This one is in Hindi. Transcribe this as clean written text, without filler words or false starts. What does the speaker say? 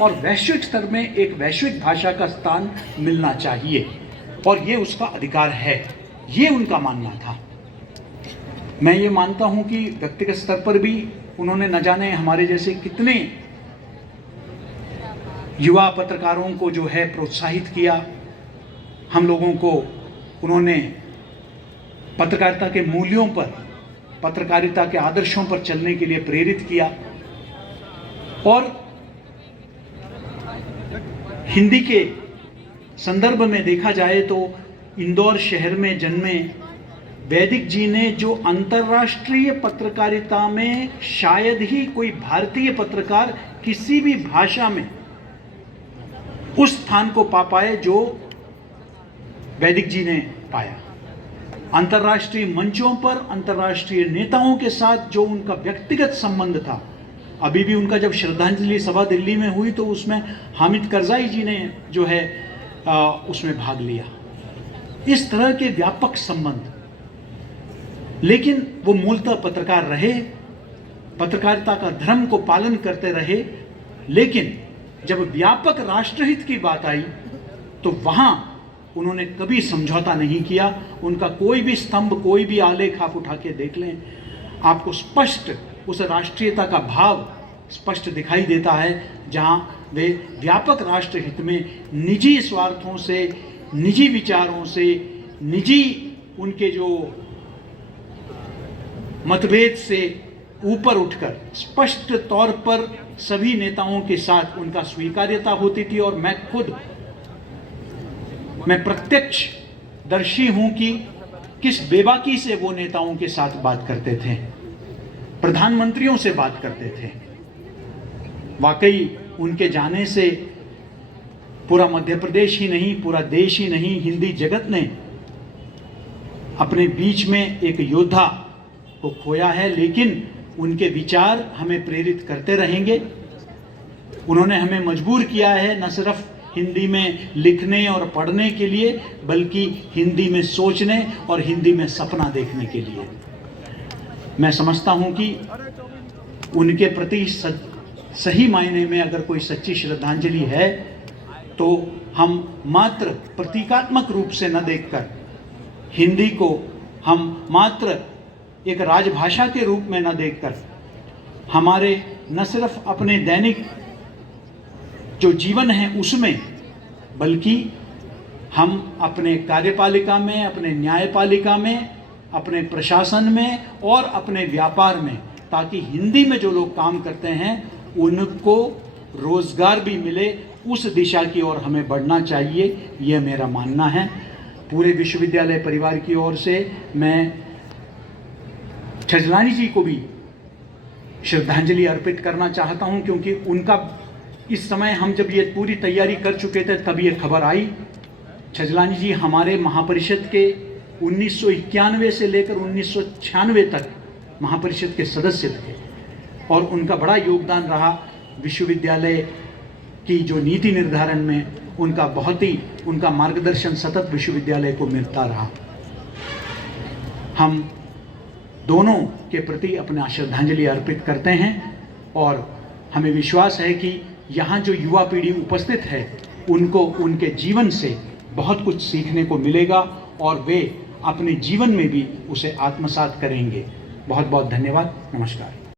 और वैश्विक स्तर में एक वैश्विक भाषा का स्थान मिलना चाहिए और ये उसका अधिकार है, ये उनका मानना था। मैं ये मानता हूँ कि व्यक्तिगत स्तर पर भी उन्होंने न जाने हमारे जैसे कितने युवा पत्रकारों को जो है प्रोत्साहित किया। हम लोगों को उन्होंने पत्रकारिता के मूल्यों पर, पत्रकारिता के आदर्शों पर चलने के लिए प्रेरित किया। और हिंदी के संदर्भ में देखा जाए तो इंदौर शहर में जन्मे वैदिक जी ने जो अंतर्राष्ट्रीय पत्रकारिता में शायद ही कोई भारतीय पत्रकार किसी भी भाषा में उस स्थान को पा पाए जो वैदिक जी ने पाया। अंतर्राष्ट्रीय मंचों पर अंतर्राष्ट्रीय नेताओं के साथ जो उनका व्यक्तिगत संबंध था, अभी भी उनका जब श्रद्धांजलि सभा दिल्ली में हुई तो उसमें हामिद करजाई जी ने जो है उसमें भाग लिया। इस तरह के व्यापक संबंध, लेकिन वो मूलतः पत्रकार रहे, पत्रकारिता का धर्म को पालन करते रहे। लेकिन जब व्यापक राष्ट्रहित की बात आई तो वहां उन्होंने कभी समझौता नहीं किया। उनका कोई भी स्तंभ, कोई भी आलेख आप उठा के देख लें, आपको स्पष्ट उस राष्ट्रीयता का भाव स्पष्ट दिखाई देता है, जहां वे व्यापक राष्ट्रहित में निजी स्वार्थों से, निजी विचारों से, निजी उनके जो मतभेद से ऊपर उठकर स्पष्ट तौर पर सभी नेताओं के साथ उनका स्वीकार्यता होती थी। और मैं प्रत्यक्ष दर्शी हूं कि किस बेबाकी से वो नेताओं के साथ बात करते थे, प्रधानमंत्रियों से बात करते थे। वाकई उनके जाने से पूरा मध्य प्रदेश ही नहीं, पूरा देश ही नहीं, हिंदी जगत ने अपने बीच में एक योद्धा को खोया है। लेकिन उनके विचार हमें प्रेरित करते रहेंगे। उन्होंने हमें मजबूर किया है न सिर्फ हिंदी में लिखने और पढ़ने के लिए, बल्कि हिंदी में सोचने और हिंदी में सपना देखने के लिए। मैं समझता हूं कि उनके प्रति सही मायने में अगर कोई सच्ची श्रद्धांजलि है तो हम मात्र प्रतीकात्मक रूप से न देखकर हिंदी को हम मात्र एक राजभाषा के रूप में न देखकर हमारे न सिर्फ अपने दैनिक जो जीवन है उसमें, बल्कि हम अपने कार्यपालिका में, अपने न्यायपालिका में, अपने प्रशासन में और अपने व्यापार में, ताकि हिंदी में जो लोग काम करते हैं उनको रोजगार भी मिले, उस दिशा की ओर हमें बढ़ना चाहिए। यह मेरा मानना है। पूरे विश्वविद्यालय परिवार की ओर से मैं छजलानी जी को भी श्रद्धांजलि अर्पित करना चाहता हूं, क्योंकि उनका इस समय हम जब ये पूरी तैयारी कर चुके थे तब ये खबर आई। छजलानी जी हमारे महापरिषद के 1991 से लेकर 1996 तक महापरिषद के सदस्य थे और उनका बड़ा योगदान रहा विश्वविद्यालय की जो नीति निर्धारण में। उनका मार्गदर्शन सतत विश्वविद्यालय को मिलता रहा। हम दोनों के प्रति अपना श्रद्धांजलि अर्पित करते हैं और हमें विश्वास है कि यहाँ जो युवा पीढ़ी उपस्थित है उनको उनके जीवन से बहुत कुछ सीखने को मिलेगा और वे अपने जीवन में भी उसे आत्मसात करेंगे। बहुत बहुत धन्यवाद। नमस्कार।